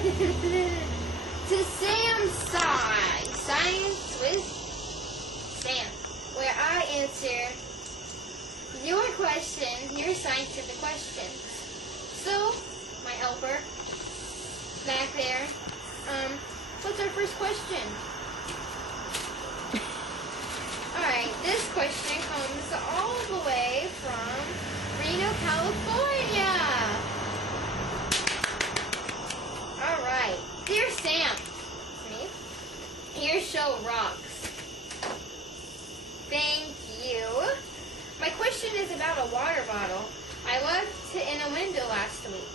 to SamSci, Science with Sam, where I answer your questions, your scientific questions. So, my helper, back there, what's our first question? Alright, this question comes all the way from Reno, California. Alright, dear Sam, me, your show rocks. Thank you. My question is about a water bottle. I left it in a window last week.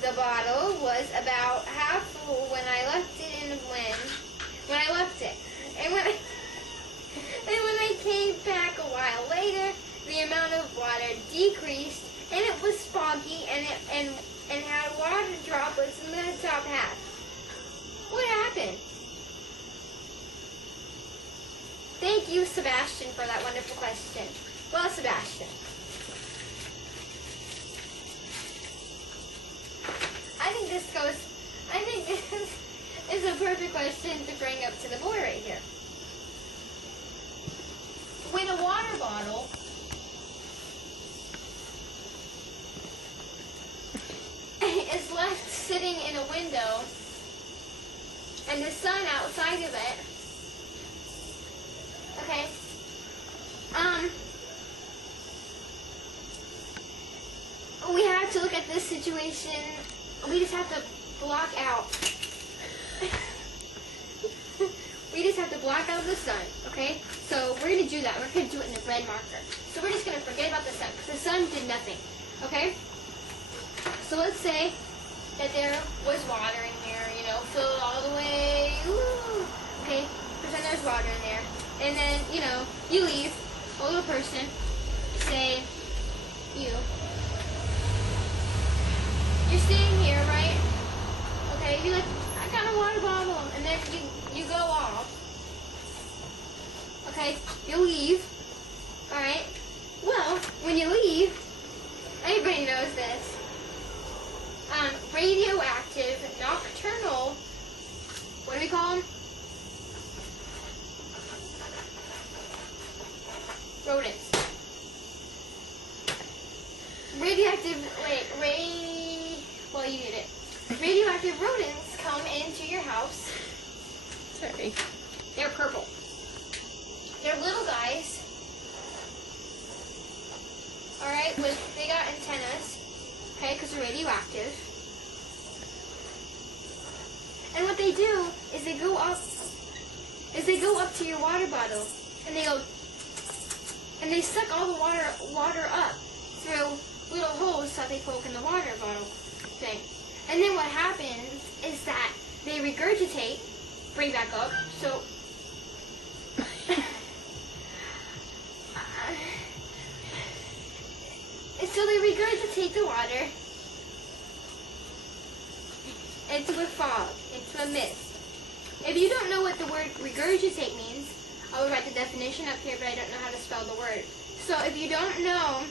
The bottle was about half full when I left it in when I left it. And when I came back a while later, the amount of water decreased and it was foggy and had water droplets in the top half. What happened? Thank you, Sebastian, for that wonderful question. Well, Sebastian, I think this is a perfect question to bring up to the board right here. When a water bottle is left sitting in a window and the sun outside of it, okay, we have to look at this situation. We just have to block out. We just have to block out the sun, okay? So we're going to do that. We're going to do it in a red marker. So we're just going to forget about the sun, because the sun did nothing, okay? So let's say that there was water in here, you know, filled all the way, ooh, okay? Pretend there's water in there. And then, you know, you leave, a little person, say, you. You're standing here, right? Okay, you're like, I got a water bottle, and then you go off. Okay, you leave. Alright? Well, when you leave, everybody knows this. Radioactive, nocturnal, what do we call them? Rodents. Well, you get it. Radioactive rodents come into your house. Sorry. They're purple. They're little guys. Alright, they got antennas. Okay, because they're radioactive. And what they do is they go up to your water bottle and they suck all the water up through little holes that they poke in the water bottle thing. And then what happens is that they regurgitate, bring back up, so they regurgitate the water into a fog, into a mist. If you don't know what the word regurgitate means, I will write the definition up here, but I don't know how to spell the word. So if you don't know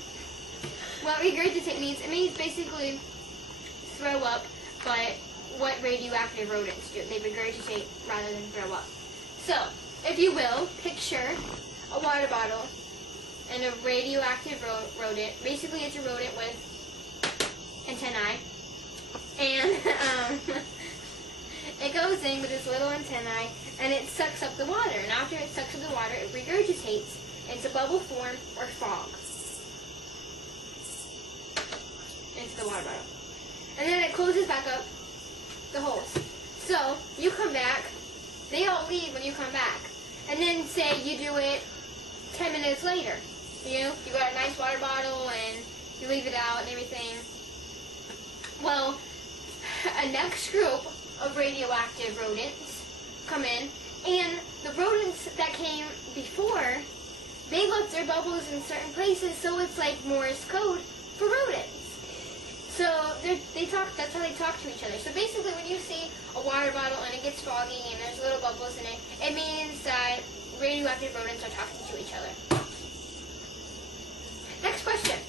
what regurgitate means, it means basically throw up, but what radioactive rodents do. They regurgitate rather than throw up. So, if you will, picture a water bottle and a radioactive rodent. Basically, it's a rodent with antennae. And it goes in with its little antennae, and it sucks up the water. And after it sucks up the water, it regurgitates into bubble form or fog into the water bottle. And then it closes back up the holes. So, you come back, they all leave when you come back. And then say you do it 10 minutes later. You know, you got a nice water bottle and you leave it out and everything. Well, a next group of radioactive rodents come in, and the rodents that came before, they left their bubbles in certain places, so it's like Morse code for rodents. So that's how they talk to each other. So basically when you see a water bottle and it gets foggy and there's little bubbles in it, it means that radioactive rodents are talking to each other. Next question.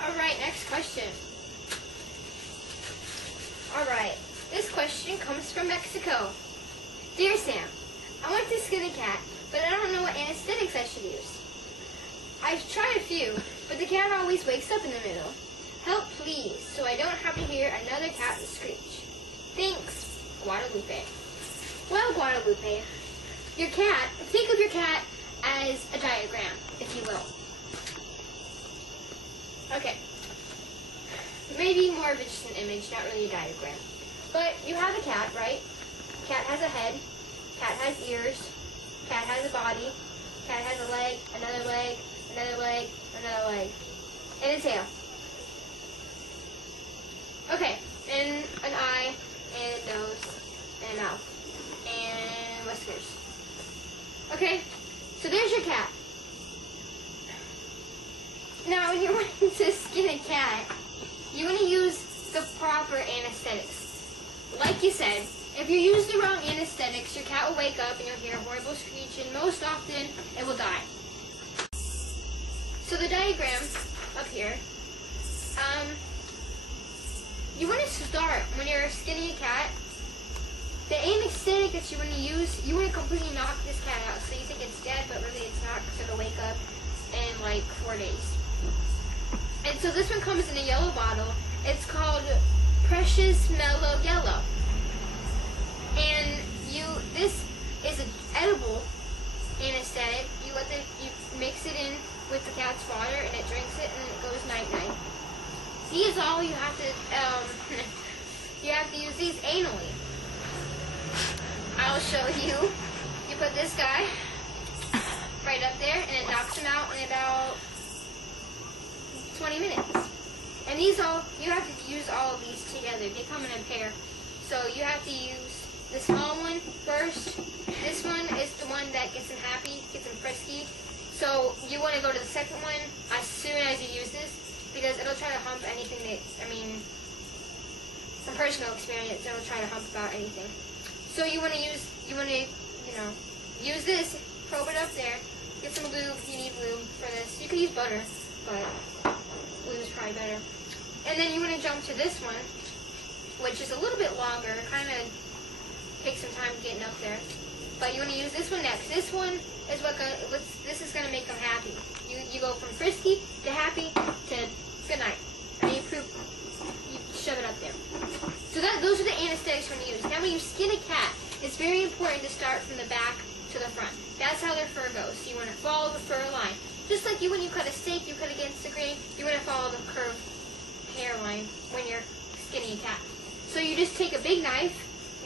Alright, next question. Alright, question comes from Mexico. Dear Sam, I want to skin a cat, but I don't know what anesthetics I should use. I've tried a few, but the cat always wakes up in the middle. Help please, so I don't have to hear another cat screech. Thanks, Guadalupe. Well, Guadalupe, think of your cat as a diagram, if you will. Okay. Maybe more of just an image, not really a diagram. But you have a cat, right? Cat has a head, cat has ears, cat has a body, cat has a leg, another leg, another leg, another leg, and a tail. Okay, and an eye, and a nose, and a mouth, and whiskers. Okay, so there's your cat. Now, when you're wanting to skin a cat, you want to use the proper anesthetics. Like you said, if you use the wrong anesthetics, your cat will wake up and you'll hear a horrible screech, and most often, it will die. So the diagram up here, you want to start when you're skinning a cat. The anesthetic that you want to use, you want to completely knock this cat out. So you think it's dead, but really it's not, because it'll wake up in like 4 days. And so this one comes in a yellow bottle. It's called Precious Mellow Yellow. And this is an edible anesthetic. You mix it in with the cat's water, and it drinks it, and it goes night-night. These all you have to use these anally. I'll show you. You put this guy right up there, and it knocks him out in about 20 minutes. And these you have to use all of these together. They come in a pair. So you have to use the small one first. This one is the one that gets him happy, gets him frisky. So you want to go to the second one as soon as you use this, because it'll try to hump anything from personal experience, it'll try to hump about anything. So you want to use this, probe it up there, get some lube if you need lube for this. You could use butter, but lube is probably better. And then you want to jump to this one, which is a little bit longer, kind of takes some time getting up there. But you want to use this one next. This one is this is going to make them happy. You go from frisky to happy to good night. And you shove it up there. So those are the anesthetics we're going to use. Now when you skin a cat, it's very important to start from the back to the front. That's how their fur goes. So you want to follow the fur line. Just like when you cut a steak, you cut against the grain, you want to follow the curved hairline when you're skinning a cat. So you just take a big knife,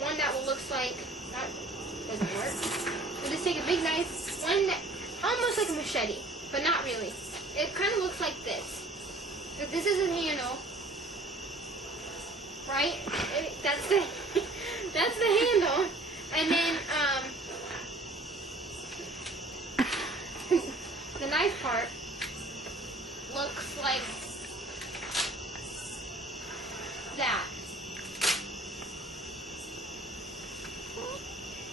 one that looks like, that doesn't work. You just take a big knife, one that, almost like a machete, but not really. It kind of looks like this. If this is a handle, right? That's the handle. And then the knife part looks like that.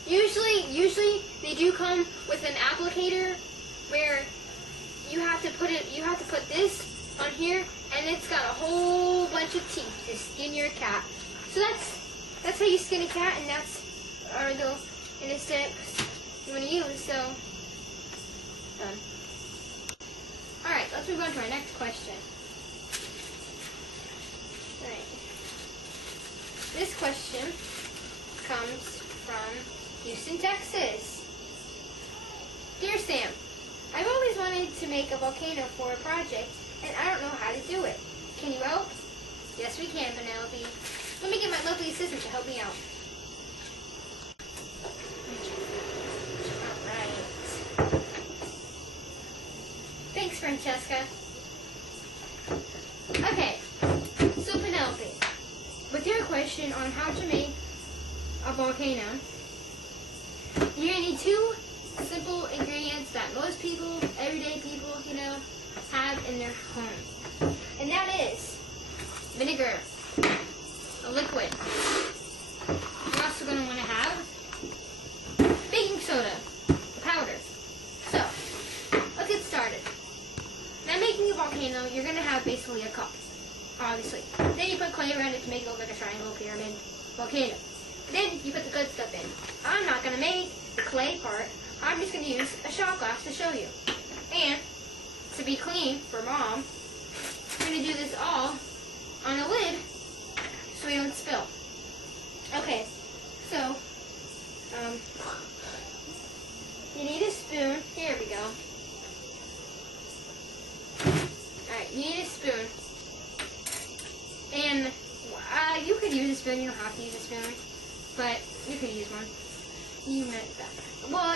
Usually they do come with an applicator where you have to put this on here, and it's got a whole bunch of teeth to skin your cat. So that's how you skin a cat, and that's the anesthetics you want to use. So done. All right, let's move on to our next question. All right. This question comes from Houston, Texas. Dear Sam, I've always wanted to make a volcano for a project, and I don't know how to do it. Can you help? Yes, we can, Penelope. Let me get my lovely assistant to help me out. Alright. Thanks, Francesca. Okay, so Penelope, with your question on how to make a volcano, you're going to need 2 simple ingredients that most people, everyday people, have in their home. And that is vinegar, a liquid. You're also going to want to have baking soda, a powder. So, let's get started. Now making a volcano, you're going to have basically a cup, obviously. Then you put clay around it to make it look like a triangle, pyramid, volcano. Then you put the good stuff in. I'm not going to make the clay part. I'm just going to use a shot glass to show you. And to be clean for Mom, we're going to do this all on a lid so we don't spill. Okay, so you need a spoon. Here we go. Alright, you need a spoon. And you could use a spoon, you don't have to use a spoon, but you could use one. You meant that. Well,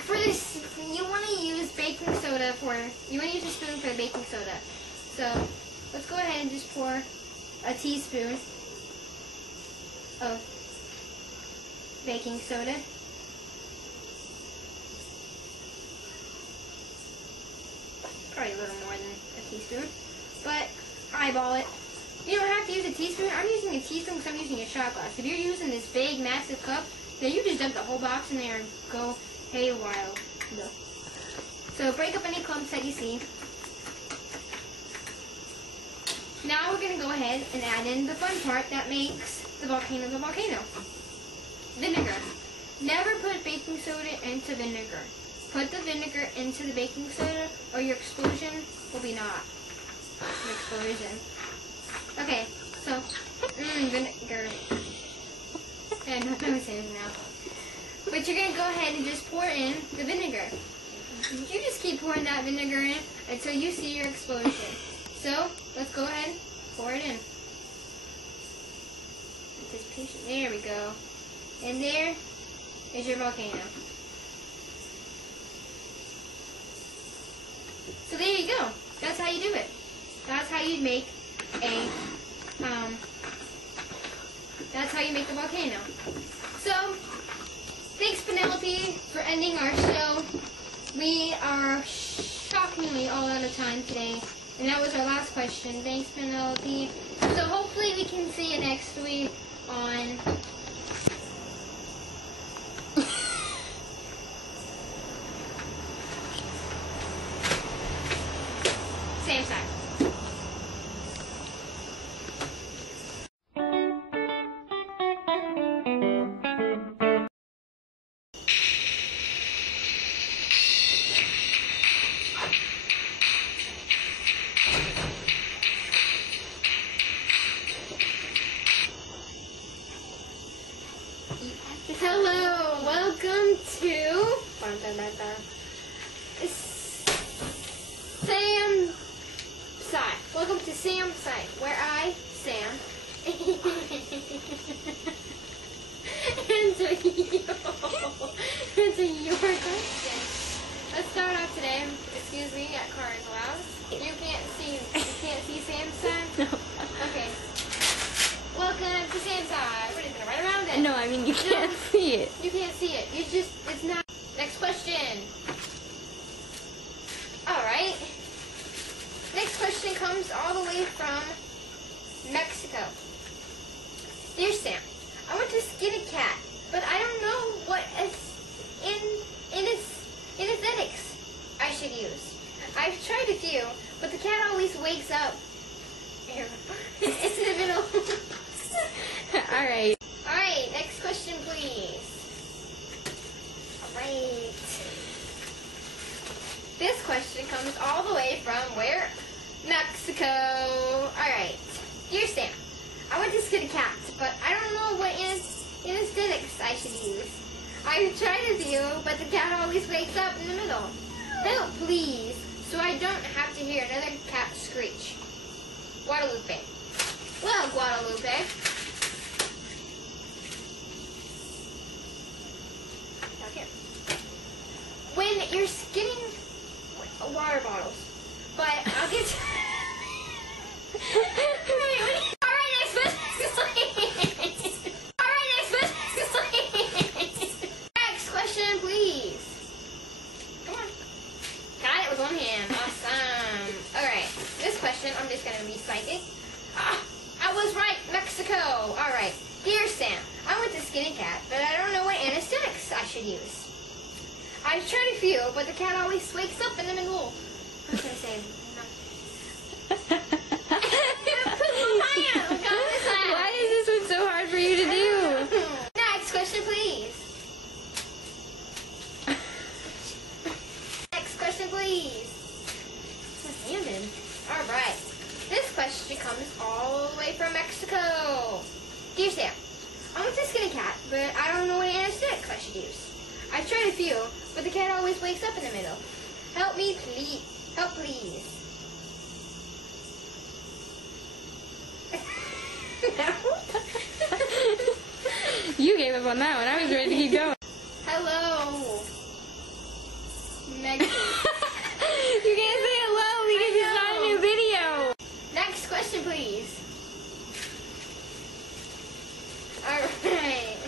for this, you want to use baking soda you want to use a spoon for the baking soda. So, let's go ahead and just pour a teaspoon of baking soda. Probably a little more than a teaspoon, but eyeball it. You don't have to use a teaspoon. I'm using a teaspoon because I'm using a shot glass. If you're using this big, massive cup, then you just dump the whole box in there and go haywire. So break up any clumps that you see. Now we're going to go ahead and add in the fun part that makes the volcano the volcano. Vinegar. Never put baking soda into vinegar. Put the vinegar into the baking soda or your explosion will be not an explosion. Okay, so, vinegar. And I'm going to say it now. But you're going to go ahead and just pour in the vinegar. You just keep pouring that vinegar in until you see your explosion. So, let's go ahead and pour it in. Just patient. There we go. And there is your volcano. So there you go. That's how you do it. That's how you make that's how you make the volcano. So, thanks Penelope for ending our show. We are shockingly all out of time today, and that was our last question. Thanks Penelope. So hopefully we can see you next week on SamSci. Hello, welcome to SamSci. Welcome to SamSci, where I, Sam, answer your question. Let's start off today. Excuse me, that car is loud. You can't see SamSci? No. Okay. Welcome to SamSci. We're just gonna run around it. No, I mean you can't see it. You can't see it. It's not. Next question. Alright. Next question comes all the way from Mexico. Dear Sam, I want to skin a cat, but I don't know what anesthetics I should use. I've tried a few, but the cat always wakes up. It's in the middle. Alright. Alright, next question please. Alright. This question comes all the way from where? Mexico. Alright. Dear Sam, I want to skin a cat, but I don't know what anesthetics I should use. I've tried a few, but the cat always wakes up in the middle. Help, please, so I don't have to hear another cat screech. Guadalupe. Well, Guadalupe. Okay. When you're skinning water bottles, but I'll get to... Alright, next question. Next question, please. Come on. Got it with one hand. Awesome. Alright, this question, I'm just going to be psychic. I was right, Mexico. Alright. Dear Sam, I want to skin a cat, but I don't know what anesthetics I should use. I've tried a few, but the cat always wakes up in the middle. What should I say? Why is this one so hard for you to do? Next question comes all the way from Mexico. Dear Sam, I want to skin a cat, but I don't know what anesthetics I should use. I've tried a few, but the cat always wakes up in the middle. Help me, please. Help, please. You gave up on that one. I was ready to keep going. Hello. Next. You can't say hello because it's not a new video. Next question, please. Alright.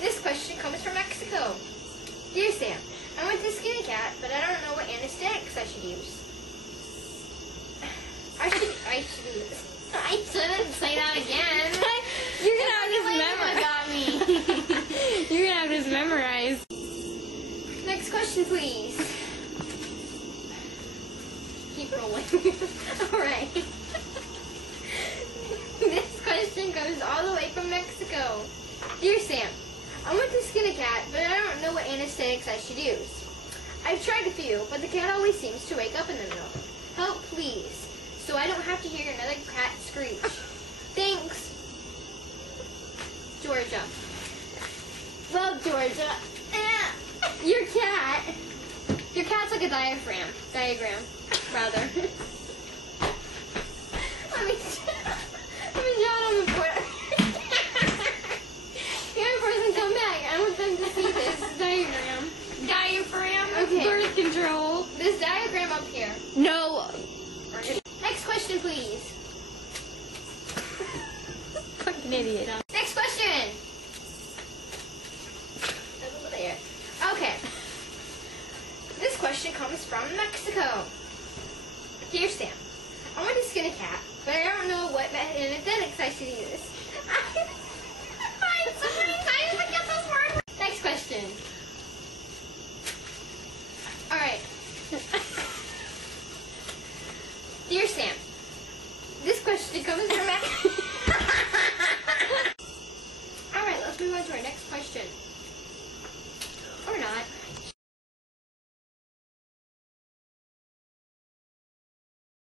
This question comes from Mexico. Dear Sam, I want to skin a cat, but I don't know what anesthetics I should use. I shouldn't say that again. You're gonna have this memorized. You're gonna have this memorized. Next question, please. Keep rolling. Alright. This question comes all the way from Mexico. Dear Sam, I want to skin a cat, but I don't know what anesthetics I should use. I've tried a few, but the cat always seems to wake up in the middle. Help, please, so I don't have to hear another cat screech. Thanks, Georgia. Well, Georgia, your cat's like a diagram, rather. Let me draw it on the board. Young person, come back. I want them to see this diagram. Diaphragm? Okay. Birth control. This diagram up here. No. Next question, please. Fucking idiot. Next question. Over there. Okay. This question comes from Mexico. Dear Sam, I want to skin a cat, but I don't know what anesthetics I should use. So many times I get those words. Next question. Alright. Dear Sam, this question comes from Mexico.